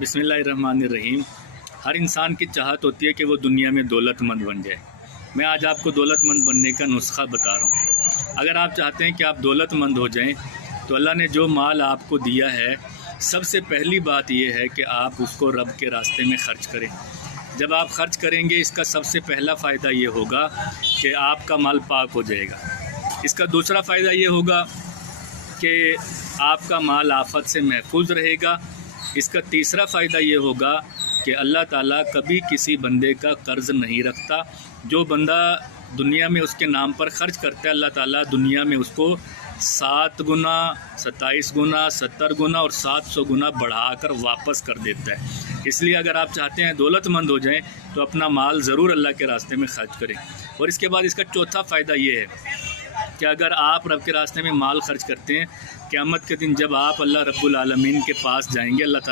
बिस्मिल्लाहिर्रहमानिर्रहीम। हर इंसान की चाहत होती है कि वो दुनिया में दौलतमंद बन जाए। मैं आज आपको दौलतमंद बनने का नुस्खा बता रहा हूँ। अगर आप चाहते हैं कि आप दौलतमंद हो जाएं तो अल्लाह ने जो माल आपको दिया है, सबसे पहली बात यह है कि आप उसको रब के रास्ते में ख़र्च करें। जब आप ख़र्च करेंगे, इसका सबसे पहला फ़ायदा ये होगा कि आपका माल पाक हो जाएगा। इसका दूसरा फ़ायदा ये होगा कि आपका माल आफत से महफूज रहेगा। इसका तीसरा फ़ायदा ये होगा कि अल्लाह ताला कभी किसी बंदे का कर्ज़ नहीं रखता। जो बंदा दुनिया में उसके नाम पर ख़र्च करता है, अल्लाह ताला दुनिया में उसको 7 गुना, 27 गुना, 70 गुना और 700 गुना बढ़ाकर वापस कर देता है। इसलिए अगर आप चाहते हैं दौलतमंद हो जाएं तो अपना माल ज़रूर अल्लाह के रास्ते में ख़र्च करें। और इसके बाद इसका चौथा फ़ायदा ये है कि अगर आप रब के रास्ते में माल खर्च करते हैं, क़यामत के दिन जब आप अल्लाह रब्बुल आलमीन के पास जाएंगे, अल्लाह ताला